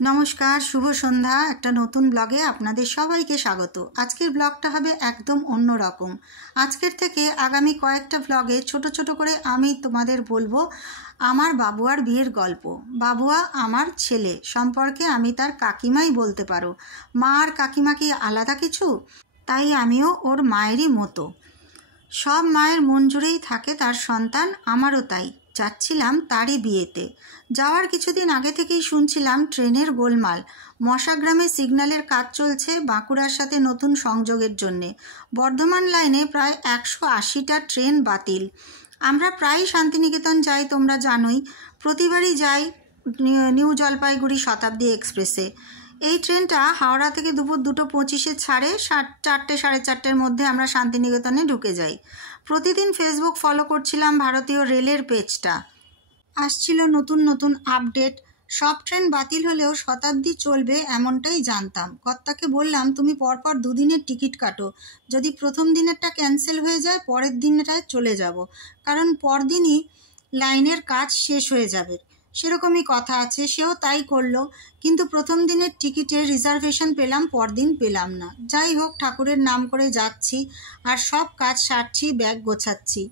নমস্কার, শুভ সন্ধ্যা। একটা নতুন ব্লগে আপনাদের সবাইকে স্বাগত। আজকের ব্লগটা হবে একদম অন্যরকম। আজকের থেকে আগামী কয়েকটা ব্লগে ছোট ছোট করে আমি তোমাদের বলবো আমার বাবুয়ার বিয়ের গল্প। বাবুয়া আমার ছেলে সম্পর্কে আমি তার কাকিমাই বলতে পারো। মা আর কাকিমা কি আলাদা কিছু? তাই আমিও ওর মায়েরই মতো। সব মায়ের মন জুড়েই থাকে তার সন্তান, আমারও তাই। যাচ্ছিলাম তারই বিয়েতে। যাওয়ার কিছুদিন আগে থেকেই শুনছিলাম ট্রেনের গোলমাল। মশাগ্রামে সিগন্যালের কাজ চলছে বাঁকুড়ার সাথে নতুন সংযোগের জন্যে। বর্ধমান লাইনে প্রায় 180টা ট্রেন বাতিল। আমরা প্রায় শান্তিনিকেতন যাই, তোমরা জানোই। প্রতিবারই যাই নিউ জলপাইগুড়ি শতাব্দী এক্সপ্রেসে। এই ট্রেনটা হাওড়া থেকে দুপুর 2:25 ছাড়ে। 4টে সাড়ে 4টের মধ্যে আমরা শান্তিনিকেতনে ঢুকে যাই। প্রতিদিন ফেসবুক ফলো করছিলাম ভারতীয় রেলের পেজটা। আসছিল নতুন নতুন আপডেট। সব ট্রেন বাতিল হলেও শতাব্দী চলবে এমনটাই জানতাম। কর্তাকে বললাম, তুমি পরপর 2 দিনের টিকিট কাটো। যদি প্রথম দিনেরটা ক্যান্সেল হয়ে যায় পরের দিনটায় চলে যাব, কারণ পরদিনই লাইনের কাজ শেষ হয়ে যাবে। সেরকমই কথা আছে। সেও তাই করলো, কিন্তু প্রথম দিনের টিকিটের রিজার্ভেশন পেলাম, পরদিন পেলাম না। যাই হোক, ঠাকুরের নাম করে যাচ্ছি আর সব কাজ সারছি, ব্যাগ গোছাচ্ছি।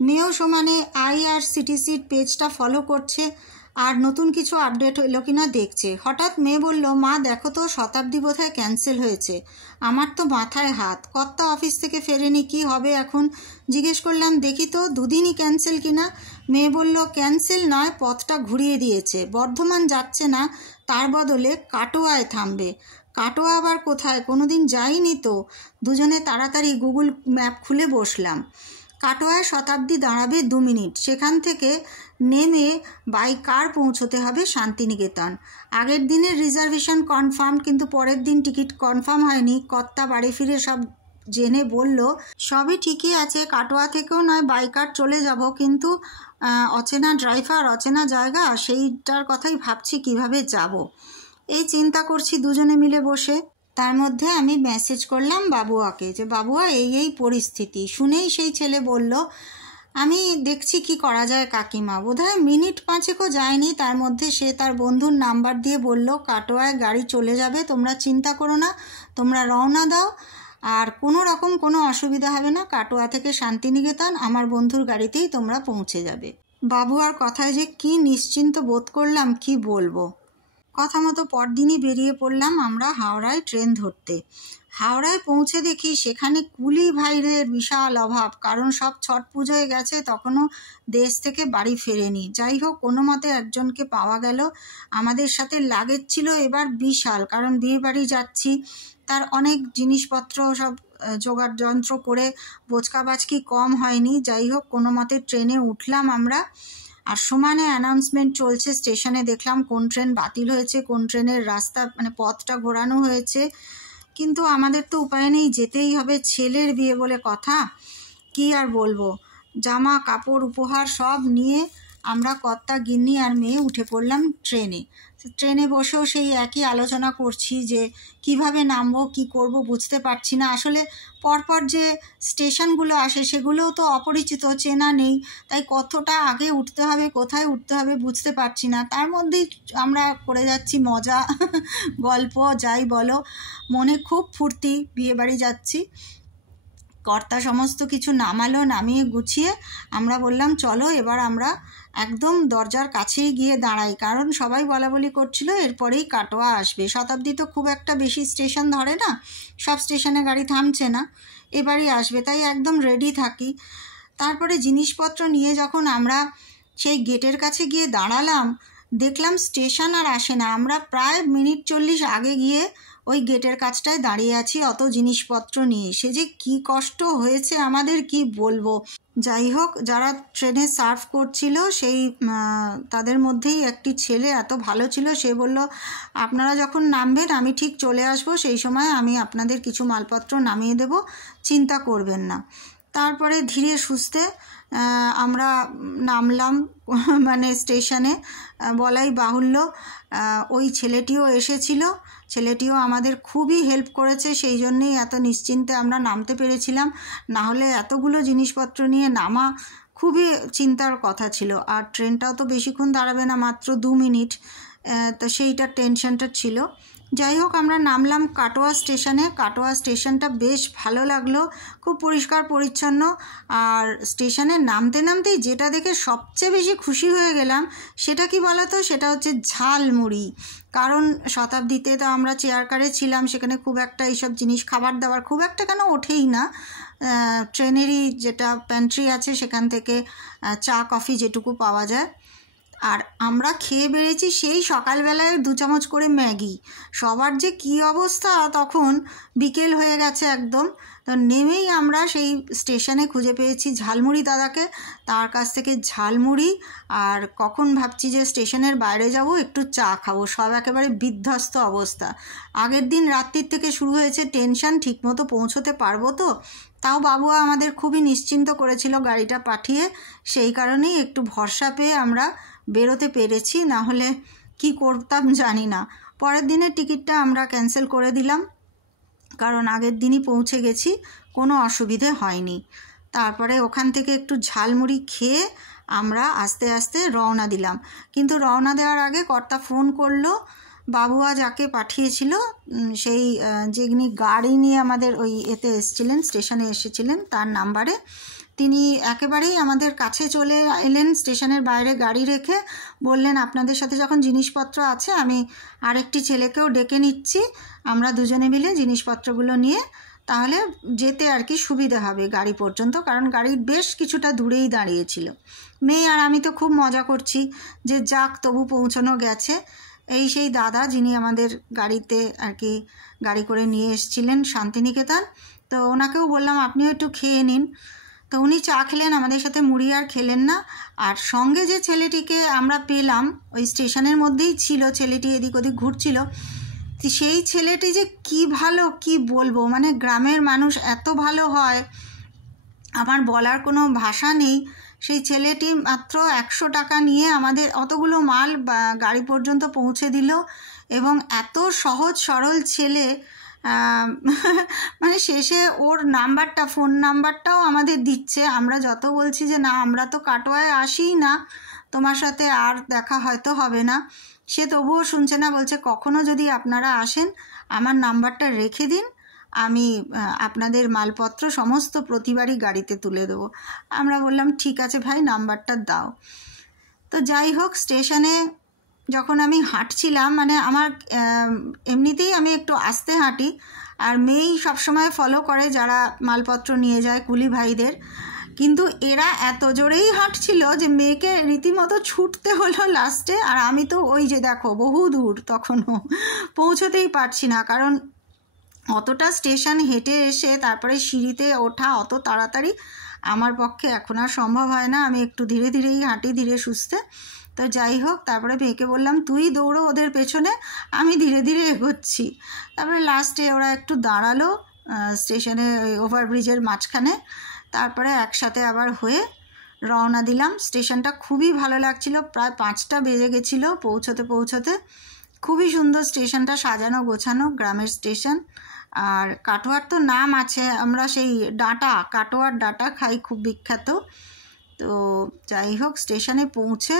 মেয়েও সমানে আইআরসিটিসির পেজটা ফলো করছে আর নতুন কিছু আপডেট হইল কিনা দেখছে। হঠাৎ মেয়ে বলল, মা দেখো তো, শতাব্দী বোধহয় ক্যান্সেল হয়েছে। আমার তো মাথায় হাত। কর্তা অফিস থেকে ফেরেনি, কি হবে এখন? জিজ্ঞেস করলাম, দেখি তো 2 দিনই ক্যান্সেল কিনা। মেয়ে বলল, ক্যান্সেল নয়, পথটা ঘুরিয়ে দিয়েছে। বর্ধমান যাচ্ছে না, তার বদলে কাটোয়ায় থামবে। কাটোয়া আবার কোথায়? কোনোদিন যাইনি তো। দুজনে তাড়াতাড়ি গুগল ম্যাপ খুলে বসলাম। কাটোয়ায় শতাব্দী দাঁড়াবে 2 মিনিট। সেখান থেকে নেমে বাই কার পৌঁছতে হবে শান্তিনিকেতন। আগের দিনের রিজার্ভেশন কনফার্ম, কিন্তু পরের দিন টিকিট কনফার্ম হয়নি। কর্তা বাড়ি ফিরে সব জেনে বলল, সবই ঠিকই আছে, কাটোয়া থেকেও নয় বাই কার চলে যাব, কিন্তু অচেনা ড্রাইভার, অচেনা জায়গা, সেইটার কথাই ভাবছি কিভাবে যাব। এই চিন্তা করছি দুজনে মিলে বসে। তার মধ্যে আমি মেসেজ করলাম বাবুয়াকে যে, বাবুয়া এই পরিস্থিতি। শুনেই সেই ছেলে বলল, আমি দেখছি কি করা যায় কাকিমা। বোধহয় মিনিট 5ও যায়নি, তার মধ্যে সে তার বন্ধুর নাম্বার দিয়ে বলল, কাটোয়ায় গাড়ি চলে যাবে, তোমরা চিন্তা করো না, তোমরা রওনা দাও, আর কোনো রকম কোনো অসুবিধা হবে না। কাটোয়া থেকে শান্তিনিকেতন আমার বন্ধুর গাড়িতেই তোমরা পৌঁছে যাবে। বাবুয়ার কথায় যে কি নিশ্চিন্ত বোধ করলাম, কি বলবো। কথা মতো পরদিনই বেরিয়ে পড়লাম আমরা হাওড়ায় ট্রেন ধরতে। হাওড়ায় পৌঁছে দেখি সেখানে কুলি ভাইদের বিশাল অভাব, কারণ সব ছট পুজোয় গেছে, তখনও দেশ থেকে বাড়ি ফেরেনি। যাই হোক, কোনো মতে একজনকে পাওয়া গেল। আমাদের সাথে লাগেজ ছিল এবার বিশাল, কারণ বিয়ে বাড়ি যাচ্ছি, তার অনেক জিনিসপত্র সব জোগাড় যন্ত্র করে বোচকাবাচকি কম হয়নি। যাই হোক, কোনো মতে ট্রেনে উঠলাম আমরা। আর সমানে অ্যানাউন্সমেন্ট চলছে স্টেশনে। দেখলাম কোন ট্রেন বাতিল হয়েছে, কোন ট্রেনের রাস্তা পথটা ঘোরানো হয়েছে। কিন্তু আমাদের তো উপায় নেই, যেতেই হবে, ছেলের বিয়ে বলে কথা। কি আর বলবো। জামা কাপড় উপহার সব নিয়ে আমরা কর্তা, গিন্নি আর মেয়ে উঠে পড়লাম ট্রেনে। ট্রেনে বসেও সেই একই আলোচনা করছি যে কিভাবে নামবো, কি করব বুঝতে পারছি না। আসলে পরপর যে স্টেশনগুলো আসে সেগুলোও তো অপরিচিত, চেনা নেই, তাই কতটা আগে উঠতে হবে, কোথায় উঠতে হবে বুঝতে পারছি না। তার মধ্যেই আমরা করে যাচ্ছি মজা গল্প, যাই বলো, মনে খুব ফুর্তি, বিয়ে বাড়ি যাচ্ছি। কর্তা সমস্ত কিছু নামালো, নামিয়ে গুছিয়ে আমরা বললাম, চলো এবার আমরা একদম দরজার কাছেই গিয়ে দাঁড়াই, কারণ সবাই বলাবলি করছিল এরপরেই কাটোয়া আসবে। শতাব্দী তো খুব একটা বেশি স্টেশন ধরে না, সব স্টেশনে গাড়ি থামছে না, এবারই আসবে, তাই একদম রেডি থাকি। তারপরে জিনিসপত্র নিয়ে যখন আমরা সেই গেটের কাছে গিয়ে দাঁড়ালাম, দেখলাম স্টেশন আর আসে না। আমরা প্রায় মিনিট 40 আগে গিয়ে ওই গেটের কাছটায় দাঁড়িয়ে আছি অত জিনিসপত্র নিয়ে। সে যে কি কষ্ট হয়েছে আমাদের, কি বলবো। যাই হোক, যারা ট্রেনে সার্ভ করছিল সেই তাদের মধ্যেই একটি ছেলে এত ভালো ছিল, সে বলল, আপনারা যখন নামবেন আমি ঠিক চলে আসব, সেই সময় আমি আপনাদের কিছু মালপত্র নামিয়ে দেব, চিন্তা করবেন না। তারপরে ধীরে সুস্থে আমরা নামলাম স্টেশনে। বলাই বাহুল্য, ওই ছেলেটিও এসেছিল, ছেলেটিও আমাদের খুবই হেল্প করেছে, সেই জন্যেই এত নিশ্চিন্তে আমরা নামতে পেরেছিলাম। না হলে এতগুলো জিনিসপত্র নিয়ে নামা খুবই চিন্তার কথা ছিল। আর ট্রেনটাও তো বেশিক্ষণ দাঁড়াবে না, মাত্র 2 মিনিট। তো সেইটার টেনশনটা ছিল। যাই হোক, আমরা নামলাম কাটোয়া স্টেশনে। কাটোয়া স্টেশনটা বেশ ভালো লাগলো, খুব পরিষ্কার পরিচ্ছন্ন। আর স্টেশনে নামতে নামতেই যেটা দেখে সবচেয়ে বেশি খুশি হয়ে গেলাম সেটা কি বলো তো, সেটা হচ্ছে ঝালমুড়ি। কারণ শতাব্দীতে তো আমরা চেয়ার কারে ছিলাম, সেখানে খুব একটা এইসব জিনিস খাবার দাবার খুব একটা কেন ওঠেই না। ট্রেনেরই যেটা প্যান্ট্রি আছে সেখান থেকে চা কফি যেটুকু পাওয়া যায়। আর আমরা খেয়ে বেরিয়েছি সেই সকালবেলায় 2 চামচ করে ম্যাগি। সবার যে কী অবস্থা, তখন বিকেল হয়ে গেছে একদম। তো নেমেই আমরা সেই স্টেশনে খুঁজে পেয়েছি ঝালমুড়ি দাদাকে, তার কাছ থেকে ঝালমুড়ি। আর কখন ভাবছি যে স্টেশনের বাইরে যাব, একটু চা খাবো। সব একেবারে বিধ্বস্ত অবস্থা। আগের দিন রাত্রির থেকে শুরু হয়েছে টেনশন, ঠিকমতো পৌঁছতে পারবো তো। তাও বাবুয়া আমাদের খুবই নিশ্চিন্ত করেছিল গাড়িটা পাঠিয়ে, সেই কারণেই একটু ভরসা পেয়ে আমরা বেরোতে পেরেছি, না হলে কি করতাম জানি না। পরের দিনের টিকিটটা আমরা ক্যান্সেল করে দিলাম, কারণ আগের দিনই পৌঁছে গেছি, কোনো অসুবিধে হয়নি। তারপরে ওখান থেকে একটু ঝালমুড়ি খেয়ে আমরা আস্তে আস্তে রওনা দিলাম। কিন্তু রওনা দেওয়ার আগে কর্তা ফোন করলো, বাবুয়া যাকে পাঠিয়েছিল সেই যিনি গাড়ি নিয়ে আমাদের ওই এতে এসেছিলেন, স্টেশনে এসেছিলেন, তার নাম্বারে তিনি একেবারেই আমাদের কাছে চলে এলেন। স্টেশনের বাইরে গাড়ি রেখে বললেন, আপনাদের সাথে যখন জিনিসপত্র আছে আমি আরেকটি ছেলেকেও ডেকে নিচ্ছি, আমরা দুজনে মিলে জিনিসপত্রগুলো নিয়ে তাহলে যেতে আর কি সুবিধা হবে গাড়ি পর্যন্ত। কারণ গাড়ির বেশ কিছুটা দূরেই দাঁড়িয়েছিল। মেয়ে আর আমি তো খুব মজা করছি যে যাক, তবু পৌঁছানো গেছে। এই সেই দাদা যিনি আমাদের গাড়িতে আর কি গাড়ি করে নিয়ে এসেছিলেন শান্তিনিকেতন। তো ওনাকেও বললাম আপনিও একটু খেয়ে নিন। তো উনি চা খেলেন, আমাদের সাথে মুড়ি আর খেলেন না। আর সঙ্গে যে ছেলেটিকে আমরা পেলাম, ওই স্টেশনের মধ্যেই ছিল ছেলেটি, এদিক ওদিক ঘুরছিল। সেই ছেলেটি যে কি ভালো, কি বলবো, মানে গ্রামের মানুষ এত ভালো হয় আমার বলার কোনো ভাষা নেই। সেই ছেলেটি মাত্র 100 টাকা নিয়ে আমাদের অতগুলো মাল গাড়ি পর্যন্ত পৌঁছে দিল। এবং এত সহজ সরল ছেলে, মানে শেষে ওর নাম্বারটা, ফোন নাম্বারটাও আমাদের দিচ্ছে। আমরা যত বলছি যে না, আমরা তো কাটোয়ায় আসিই না, তোমার সাথে আর দেখা হয়তো হবে না, সে তবুও শুনছে না। বলছে কখনো যদি আপনারা আসেন আমার নাম্বারটা রেখে দিন, আমি আপনাদের মালপত্র সমস্ত প্রতিবারই গাড়িতে তুলে দেবো। আমরা বললাম ঠিক আছে ভাই, নাম্বারটা দাও। তো যাই হোক, স্টেশনে যখন আমি হাঁটছিলাম, মানে আমার এমনিতেই আমি একটু আস্তে হাঁটি, আর মেয়েই সবসময় ফলো করে যারা মালপত্র নিয়ে যায় কুলি ভাইদের। কিন্তু এরা এত জোরেই হাঁটছিল যে মেয়েকে রীতিমতো ছুটতে হলো লাস্টে। আর আমি তো ওই যে দেখো বহু দূর, তখনও পৌঁছতেই পারছি না, কারণ অতটা স্টেশন হেঁটে এসে তারপরে সিঁড়িতে ওঠা অত তাড়াতাড়ি আমার পক্ষে এখন আর সম্ভব হয় না। আমি একটু ধীরে ধীরেই হাঁটি, ধীরে সুস্থে। তো যাই হোক, তারপরে মেয়েকে বললাম তুই দৌড়ো ওদের পেছনে, আমি ধীরে ধীরে এগোচ্ছি। তারপরে লাস্টে ওরা একটু দাঁড়ালো স্টেশনে, ওভারব্রিজের মাঝখানে। তারপরে একসাথে আবার হয়ে রওনা দিলাম। স্টেশনটা খুবই ভালো লাগছিল, প্রায় 5টা বেজে গেছিলো পৌঁছতে পৌঁছতে। খুবই সুন্দর স্টেশনটা, সাজানো গোছানো গ্রামের স্টেশন। আর কাটোয়ার তো নাম আছে, আমরা সেই ডাঁটা, কাটোয়ার ডাঁটা খাই, খুব বিখ্যাত। তো যাই হোক, স্টেশনে পৌঁছে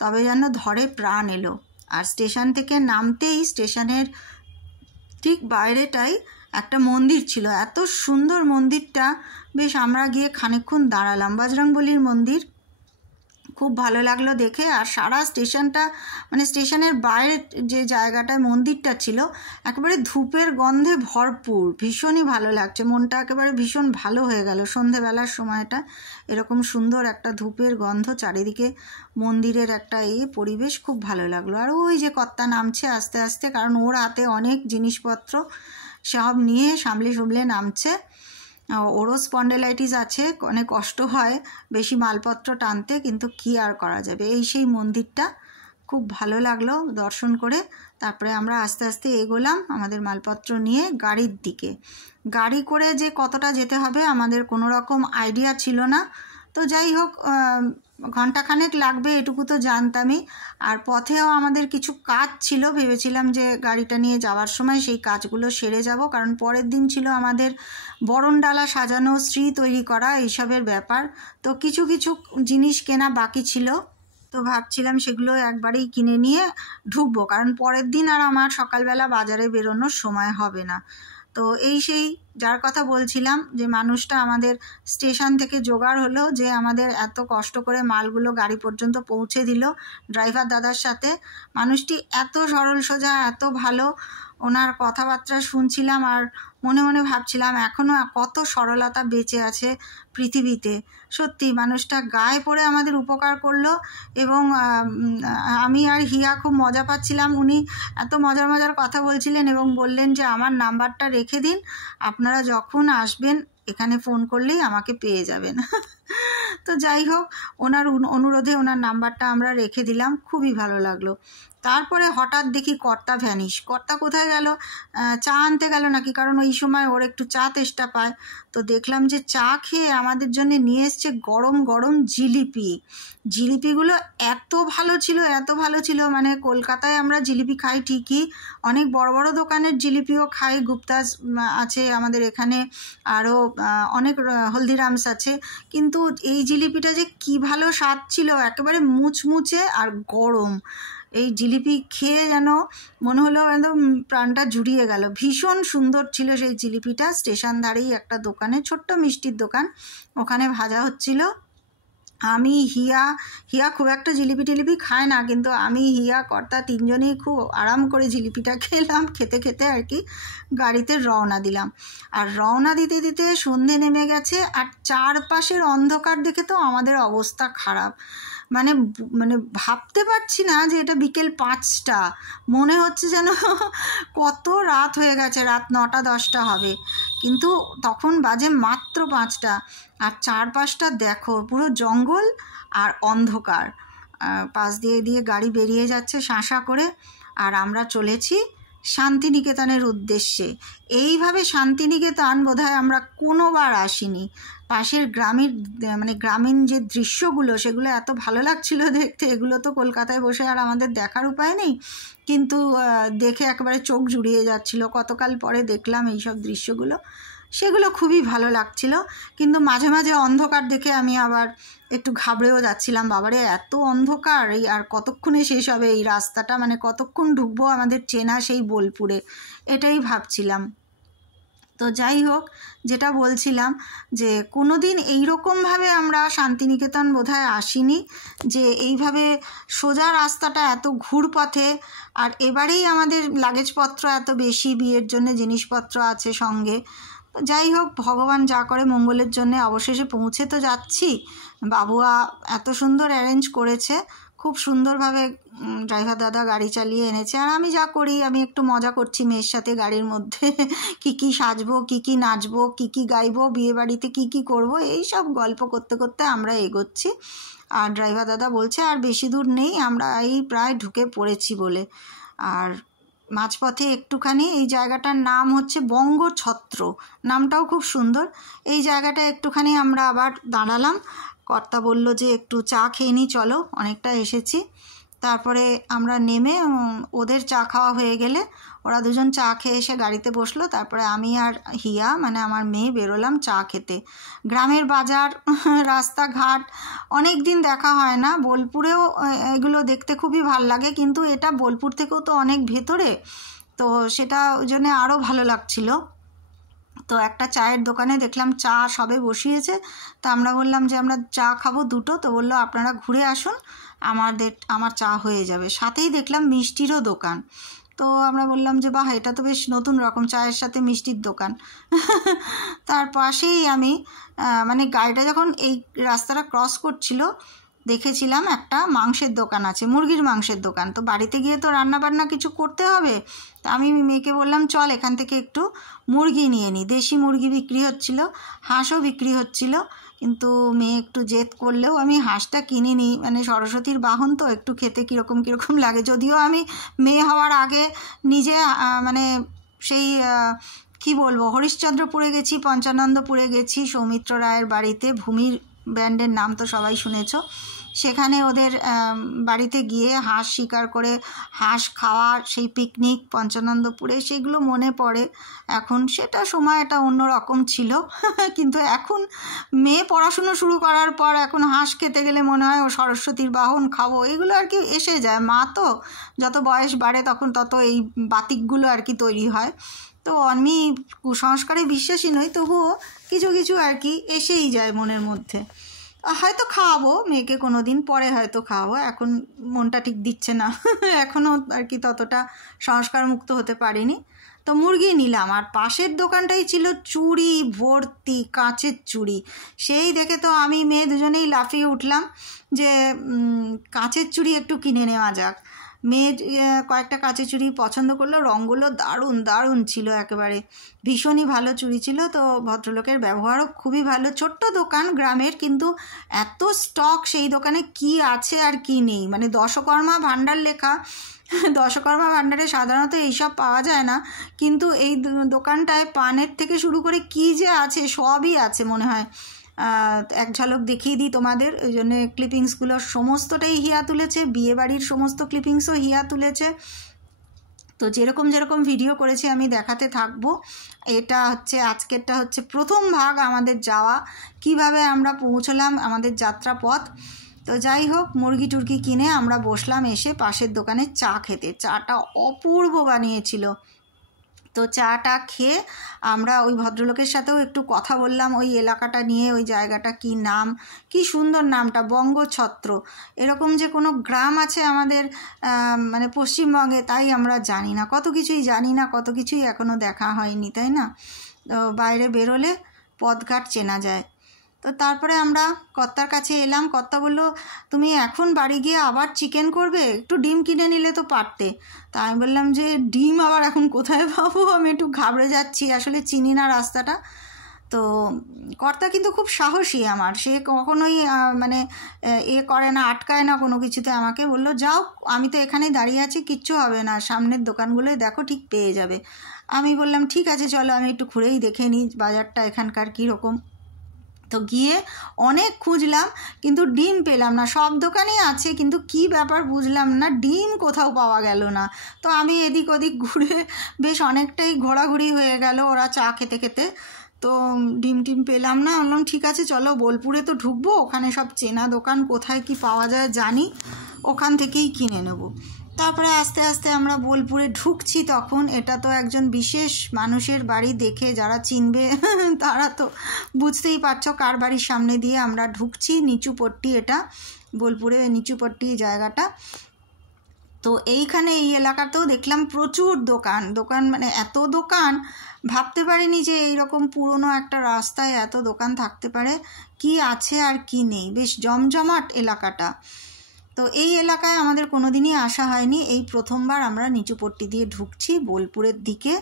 তবে যেন ধরে প্রাণ এলো। আর স্টেশন থেকে নামতেই স্টেশনের ঠিক বাইরেটাই একটা মন্দির ছিল, এত সুন্দর মন্দিরটা। বেশ আমরা গিয়ে খানিকক্ষণ দাঁড়ালাম, বজরংবলীর মন্দির, খুব ভালো লাগলো দেখে। আর সারা স্টেশনটা, মানে স্টেশনের বাইরে যে জায়গাটায় মন্দিরটা ছিল, একেবারে ধূপের গন্ধে ভরপুর, ভীষণই ভালো লাগছে। মনটা একেবারে ভীষণ ভালো হয়ে গেল সন্ধেবেলার সময়টা। এরকম সুন্দর একটা ধূপের গন্ধ, চারিদিকে মন্দিরের একটা পরিবেশ, খুব ভালো লাগলো। আর ওই যে কর্তা নামছে আস্তে আস্তে, কারণ ওর হাতে অনেক জিনিসপত্র, সব নিয়ে সামলে সামলে নামছে। ওরও স্পন্ডেলাইটিস আছে, অনেক কষ্ট হয় বেশি মালপত্র টানতে, কিন্তু কি আর করা যাবে। এই সেই মন্দিরটা খুব ভালো লাগলো দর্শন করে। তারপরে আমরা আস্তে আস্তে এগোলাম আমাদের মালপত্র নিয়ে গাড়ির দিকে। গাড়ি করে যে কতটা যেতে হবে আমাদের কোনো রকম আইডিয়া ছিল না। তো যাই হোক, ঘন্টাখানেক লাগবে এটুকু তো জানতামই। আর পথেও আমাদের কিছু কাজ ছিল, ভেবেছিলাম যে গাড়িটা নিয়ে যাওয়ার সময় সেই কাজগুলো সেরে যাব, কারণ পরের দিন ছিল আমাদের বরণডালা সাজানো, শ্রী তৈরি করা, এইসবের ব্যাপার। তো কিছু কিছু জিনিস কেনা বাকি ছিল। তো তো ভাবছিলাম সেগুলো একবারেই কিনে নিয়ে ঢুকবো, কারণ পরের দিন আর আমার সকালবেলা বাজারে বেরোনোর সময় হবে না। তো এই সেই যার কথা বলছিলাম, যে মানুষটা আমাদের স্টেশন থেকে জোগাড় হলো, যে আমাদের এত কষ্ট করে মালগুলো গাড়ি পর্যন্ত পৌঁছে দিল ড্রাইভার দাদার সাথে। মানুষটি এত সরল সোজা, এত ভালো, ওনার কথাবার্তা শুনছিলাম আর মনে মনে ভাবছিলাম এখনও কত সরলতা বেঁচে আছে পৃথিবীতে। সত্যি মানুষটা গায়ে পড়ে আমাদের উপকার করলো, এবং আমি আর হিয়া খুব মজা পাচ্ছিলাম। উনি এত মজার মজার কথা বলছিলেন এবং বললেন যে আমার নাম্বারটা রেখে দিন, আপনারা যখন আসবেন এখানে ফোন করলেই আমাকে পেয়ে যাবেন। তো যাই হোক, ওনার অনুরোধে ওনার নাম্বারটা আমরা রেখে দিলাম, খুবই ভালো লাগলো। তারপরে হঠাৎ দেখি কর্তা ভ্যানিশ। কর্তা কোথায় গেল? চা আনতে গেল নাকি, কারণ ওই সময় ওর একটু চা তেষ্টা পায়। তো দেখলাম যে চা খেয়ে আমাদের জন্য নিয়ে এসছে গরম গরম জিলিপি। জিলিপিগুলো এত ভালো ছিল, এত ভালো ছিল, মানে কলকাতায় আমরা জিলিপি খাই ঠিকই, অনেক বড় বড় দোকানের জিলিপিও খাই, গুপ্তাস আছে আমাদের এখানে, আরও অনেক হলদিরামস আছে, কিন্তু এই জিলিপিটা যে কি ভালো স্বাদ ছিল, একেবারে মুচমুচে আর গরম। এই জিলিপি খেয়ে যেন মনে হলো একদম প্রাণটা জুড়িয়ে গেল। ভীষণ সুন্দর ছিল সেই জিলিপিটা। স্টেশন ধারেই একটা দোকানে, ছোট্ট মিষ্টির দোকান, ওখানে ভাজা হচ্ছিল। আমি হিয়া খুব একটা জিলিপি টিলিপি খায় না, কিন্তু আমি, হিয়া, কর্তা তিনজনেই খুব আরাম করে জিলিপিটা খেলাম। খেতে খেতে আর কি গাড়িতে রওনা দিলাম। আর রওনা দিতে দিতে সন্ধে নেমে গেছে, আর চারপাশের অন্ধকার দেখে তো আমাদের অবস্থা খারাপ। মানে ভাবতে পারছি না যে এটা বিকেল 5টা, মনে হচ্ছে যেন কত রাত হয়ে গেছে, রাত 9টা 10টা হবে, কিন্তু তখন বাজে মাত্র 5টা। আর চারপাশটা দেখো, পুরো জঙ্গল আর অন্ধকার, পাশ দিয়ে দিয়ে গাড়ি বেরিয়ে যাচ্ছে শাঁসা করে, আর আমরা চলেছি শান্তিনিকেতনের উদ্দেশ্যে। এইভাবে শান্তিনিকেতন বোধহয় আমরা কোনোবার আসিনি। পাশের গ্রামীণ যে দৃশ্যগুলো, সেগুলো এত ভালো লাগছিল দেখতে। এগুলো তো কলকাতায় বসে আর আমাদের দেখার উপায় নেই, কিন্তু দেখে একেবারে চোখ জুড়িয়ে যাচ্ছিল। কতকাল পরে দেখলাম এইসব দৃশ্যগুলো, সেগুলো খুবই ভালো লাগছিল। কিন্তু মাঝে মাঝে অন্ধকার দেখে আমি আবার একটু ঘাবড়েও যাচ্ছিলাম, বাবারে এত অন্ধকার, এই আর কতক্ষণে শেষ হবে এই রাস্তাটা, মানে কতক্ষণ ঢুকবো আমাদের চেনা সেই বোলপুরে, এটাই ভাবছিলাম। তো যাই হোক, যেটা বলছিলাম যে কোনো দিন এইরকমভাবে আমরা শান্তিনিকেতন বোধহয় আসিনি, যে এইভাবে সোজা রাস্তাটা এত ঘুরপথে। আর এবারেই আমাদের লাগেজপত্র এত বেশি, বিয়ের জন্য জিনিসপত্র আছে সঙ্গে। যাই হোক, ভগবান যা করে মঙ্গলের জন্য, অবশেষে পৌঁছে তো যাচ্ছি। বাবুয়া এত সুন্দর অ্যারেঞ্জ করেছে, খুব সুন্দরভাবে ড্রাইভার দাদা গাড়ি চালিয়ে এনেছে। আর আমি যা করি, আমি একটু মজা করছি মেয়ের সাথে গাড়ির মধ্যে, কি সাজবো, কি নাচবো, কি গাইবো, বিয়ে বাড়িতে কি করব, এই সব গল্প করতে করতে আমরা এগোচ্ছি। আর ড্রাইভার দাদা বলছে আর বেশি দূর নেই, আমরা এই প্রায় ঢুকে পড়েছি বলে। আর মাঝপথে একটুখানি, এই জায়গাটার নাম হচ্ছে বঙ্গছত্র, নামটাও খুব সুন্দর। এই জায়গাটা একটুখানি আমরা আবার দাঁড়ালাম। কর্তা বলল যে একটু চা খেয়ে নিই, চলো, অনেকটা এসেছি। তারপরে আমরা নেমে, ওদের চা খাওয়া হয়ে গেলে ওরা দুজন চা খেয়ে এসে গাড়িতে বসলো। তারপরে আমি আর হিয়া, মানে আমার মেয়ে, বেরোলাম চা খেতে। গ্রামের বাজার, রাস্তাঘাট অনেক দিন দেখা হয় না। বোলপুরেও এগুলো দেখতে খুবই ভাল লাগে, কিন্তু এটা বোলপুর থেকেও তো অনেক ভেতরে, তো সেটা ওই জন্যে আরও ভালো লাগছিল। তো একটা চায়ের দোকানে দেখলাম চা সবে বসিয়েছে, তা আমরা বললাম যে আমরা চা খাবো দুটো। তো বললো আপনারা ঘুরে আসুন, আমার চা হয়ে যাবে। সাথেই দেখলাম মিষ্টিরও দোকান। তো আমরা বললাম যে বাহ, এটা তো বেশ নতুন রকম, চায়ের সাথে মিষ্টির দোকান। তার পাশেই আমি মানে গাড়িটা যখন এই রাস্তাটা ক্রস করছিল, দেখেছিলাম একটা মাংসের দোকান আছে, মুরগির মাংসের দোকান। তো বাড়িতে গিয়ে তো রান্নাবান্না কিছু করতে হবে, তা আমি মেয়েকে বললাম চল এখান থেকে একটু মুরগি নিয়ে নিই। দেশি মুরগি বিক্রি হচ্ছিল, হাঁসও বিক্রি হচ্ছিল, কিন্তু মেয়ে একটু জেদ করলেও আমি হাঁসটা কিনিনি। মানে সরস্বতীর বাহন তো, একটু খেতে কীরকম লাগে। যদিও আমি মেয়ে হওয়ার আগে নিজে মানে সেই কি বলবো, হরিশ্চন্দ্রপুরে গেছি, পঞ্চানন্দপুরে গেছি, সৌমিত্র রায়ের বাড়িতে, ভূমির ব্যান্ডের নাম তো সবাই শুনেছ, সেখানে ওদের বাড়িতে গিয়ে হাঁস শিকার করে হাঁস খাওয়া, সেই পিকনিক পঞ্চানন্দপুরে, সেগুলো মনে পড়ে এখন। সেটা সময় এটা অন্যরকম ছিল। কিন্তু এখন মেয়ে পড়াশুনো শুরু করার পর এখন হাঁস খেতে গেলে মনে হয় ও সরস্বতীর বাহন খাবো, এগুলো আর কি এসে যায়। মা তো যত বয়স বাড়ে তখন তত এই বাতিকগুলো আর কি তৈরি হয়। তো আমি কুসংস্কারে বিশ্বাসী নই, তবুও কিছু কিছু আর কি এসেই যায় মনের মধ্যে। হয়তো খাওয়াবো মেয়েকে কোনো দিন পরে, হয়তো খাওয়াবো, এখন মনটা ঠিক দিচ্ছে না। এখনও আর কি ততটা সংস্কার মুক্ত হতে পারিনি। তো মুরগি নিলাম, আর পাশের দোকানটাই ছিল চুড়ি ভর্তি, কাঁচের চুড়ি। সেই দেখে তো আমি মেয়ে দুজনেই লাফিয়ে উঠলাম যে কাঁচের চুড়ি একটু কিনে নেওয়া যাক। মেয়ে কয়েকটা কাঁচের চুড়ি পছন্দ করলো, রঙগুলো দারুণ দারুণ ছিল, একেবারে ভীষণই ভালো চুড়ি ছিল। তো ভদ্রলোকের ব্যবহারও খুবই ভালো। ছোট্ট দোকান গ্রামের, কিন্তু এত স্টক সেই দোকানে কি আছে আর কি নেই, মানে দশকর্মা ভাণ্ডার লেখা। দশকর্মা ভাণ্ডারে সাধারণত এইসব পাওয়া যায় না, কিন্তু এই দোকানটায় পানের থেকে শুরু করে কি যে আছে সবই আছে মনে হয়। এক ঝলক দেখিয়ে দিই তোমাদের, ওই জন্যে ক্লিপিংসগুলো সমস্তটাই হিয়া তুলেছে, বিয়েবাড়ির সমস্ত ক্লিপিংসও হিয়া তুলেছে। তো যেরকম যেরকম ভিডিও করেছি আমি দেখাতে থাকবো। এটা হচ্ছে আজকেরটা হচ্ছে প্রথম ভাগ আমাদের যাওয়া, কিভাবে আমরা পৌঁছলাম, আমাদের যাত্রা পথ। তো যাই হোক, মুরগি টুরগি কিনে আমরা বসলাম এসে পাশের দোকানে চা খেতে। চাটা অপূর্ব বানিয়েছিল। তো চাটা খেয়ে আমরা ওই ভদ্রলোকের সাথেও একটু কথা বললাম ওই এলাকাটা নিয়ে, ওই জায়গাটা কি নাম, কি সুন্দর নামটা, বঙ্গছত্র। এরকম যে কোনো গ্রাম আছে আমাদের মানে পশ্চিমবঙ্গে, তাই আমরা জানি না, কত কিছুই জানি না, কত কিছুই এখনও দেখা হয়নি, তাই না? তো বাইরে বেরোলে পথঘাট চেনা যায়। তো তারপরে আমরা কর্তার কাছে এলাম। কর্তা বলল, তুমি এখন বাড়ি গিয়ে আবার চিকেন করবে, একটু ডিম কিনে নিলে তো পারতে। তা আমি বললাম যে ডিম আবার এখন কোথায় পাবো, আমি একটু ঘাবড়ে যাচ্ছি, আসলে চিনি না রাস্তাটা। তো কর্তা কিন্তু খুব সাহসী আমার, সে কখনোই মানে করে না, আটকায় না কোনো কিছুতে। আমাকে বললো, যাও, আমি তো এখানেই দাঁড়িয়ে আছি, কিচ্ছু হবে না, সামনের দোকানগুলোয় দেখো, ঠিক পেয়ে যাবে। আমি বললাম ঠিক আছে চলো, আমি একটু ঘুরেই দেখে নিই বাজারটা এখানকার কীরকম। তো গিয়ে অনেক খুঁজলাম, কিন্তু ডিম পেলাম না। সব দোকানেই আছে, কিন্তু কি ব্যাপার বুঝলাম না, ডিম কোথাও পাওয়া গেল না। তো আমি এদিক ওদিক ঘুরে বেশ অনেকটাই ঘোরাঘুরি হয়ে গেল ওরা চা খেতে খেতে। তো ডিম টিম পেলাম না। বললাম ঠিক আছে চলো, বোলপুরে তো ঢুকবো, ওখানে সব চেনা দোকান কোথায় কি পাওয়া যায় জানি, ওখান থেকেই কিনে নেব। তারপরে আস্তে আস্তে আমরা বোলপুরে ঢুকছি। তখন এটা তো একজন বিশেষ মানুষের বাড়ি, দেখে যারা চিনবে তারা তো বুঝতেই পারছো কার বাড়ির সামনে দিয়ে আমরা ঢুকছি। নিচুপট্টি, এটা বোলপুরে নিচুপট্টি জায়গাটা। তো এইখানে এই এলাকাতেও দেখলাম প্রচুর দোকান, মানে এত দোকান, ভাবতে পারিনি যে এইরকম পুরনো একটা রাস্তায় এত দোকান থাকতে পারে। কি আছে আর কি নেই, বেশ জমজমাট এলাকাটা। তো এই এলাকায় আমাদের কোনো দিনই আসা হয়নি, এই প্রথমবার আমরা নিচুপট্টি দিয়ে ঢুকছি বোলপুরের দিকে।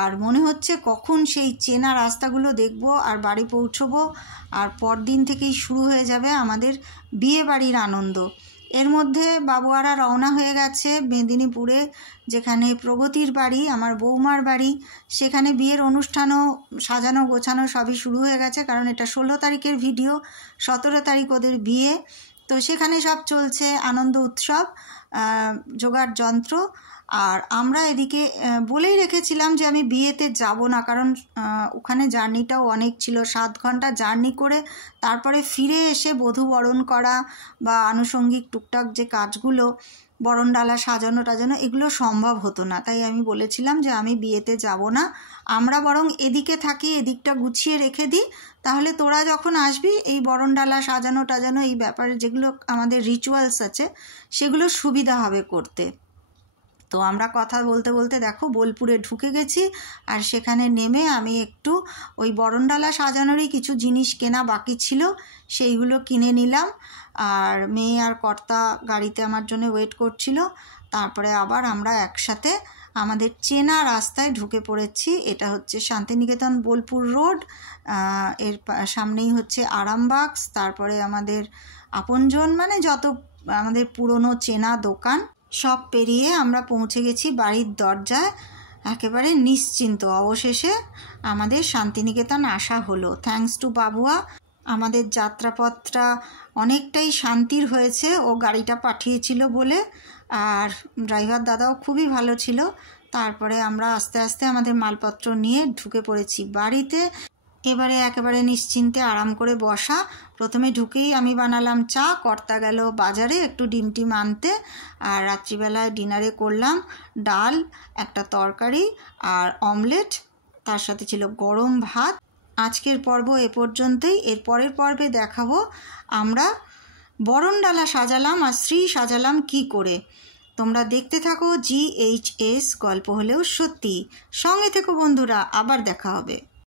আর মনে হচ্ছে কখন সেই চেনা রাস্তাগুলো দেখব আর বাড়ি পৌঁছবো, আর পরদিন থেকেই শুরু হয়ে যাবে আমাদের বিয়েবাড়ির আনন্দ। এর মধ্যে বাবুয়ারা রওনা হয়ে গেছে মেদিনীপুরে, যেখানে প্রগতির বাড়ি, আমার বৌমার বাড়ি। সেখানে বিয়ের অনুষ্ঠানও সাজানো গোছানো সবই শুরু হয়ে গেছে, কারণ এটা 16 তারিখের ভিডিও, 17 তারিখ ওদের বিয়ে। তো সেখানে সব চলছে আনন্দ উৎসব, জোগাড় যন্ত্র। আর আমরা এদিকে বলেই রেখেছিলাম যে আমি বিয়েতে যাব না, কারণ ওখানে জার্নিটাও অনেক ছিল, 7 ঘন্টা জার্নি করে তারপরে ফিরে এসে বধূ বরণ করা বা আনুষঙ্গিক টুকটাক যে কাজগুলো, বরণডালা সাজানো টাজানো, এগুলো সম্ভব হতো না। তাই আমি বলেছিলাম যে আমি বিয়েতে যাব না, আমরা বরং এদিকে থাকি, এদিকটা গুছিয়ে রেখে দিই, তাহলে তোরা যখন আসবি এই বরণডালা সাজানো টাজানো এই ব্যাপারে যেগুলো আমাদের রিচুয়ালস আছে সেগুলো সুবিধা হবে করতে। তো আমরা কথা বলতে বলতে দেখো বোলপুরে ঢুকে গেছি। আর সেখানে নেমে আমি একটু ওই বরণডালা সাজানোরই কিছু জিনিস কেনা বাকি ছিল, সেইগুলো কিনে নিলাম। আর মেয়ে আর কর্তা গাড়িতে আমার জন্য ওয়েট করছিল। তারপরে আবার আমরা একসাথে আমাদের চেনা রাস্তায় ঢুকে পড়েছি। এটা হচ্ছে শান্তিনিকেতন বোলপুর রোড, এর সামনেই হচ্ছে আরামবাগ, তারপরে আমাদের আপনজন, মানে যত আমাদের পুরনো চেনা দোকান সব পেরিয়ে আমরা পৌঁছে গেছি বাড়ির দরজায়, একেবারে নিশ্চিন্ত। অবশেষে আমাদের শান্তিনিকেতন আসা হলো, থ্যাঙ্কস টু বাবুয়া। আমাদের যাত্রাপথটা অনেকটাই শান্তির হয়েছে ও গাড়িটা পাঠিয়েছিল বলে। আর ড্রাইভার দাদাও খুবই ভালো ছিল। তারপরে আমরা আস্তে আস্তে আমাদের মালপত্র নিয়ে ঢুকে পড়েছি বাড়িতে। এবারে একেবারে নিশ্চিন্তে আরাম করে বসা। প্রথমে ঢুকেই আমি বানালাম চা, কর্তা গেল বাজারে একটু ডিম টিম আনতে। আর রাত্রিবেলায় ডিনারে করলাম ডাল, একটা তরকারি আর অমলেট, তার সাথে ছিল গরম ভাত। আজকের পর্ব এ পর্যন্তই। এর পরের পর্বে দেখাবো আমরা বরণডালা সাজালাম আর শ্রী সাজালাম কি করে। তোমরা দেখতে থাকো GHS গল্প হলেও সত্যি। সঙ্গে থেকো বন্ধুরা, আবার দেখা হবে।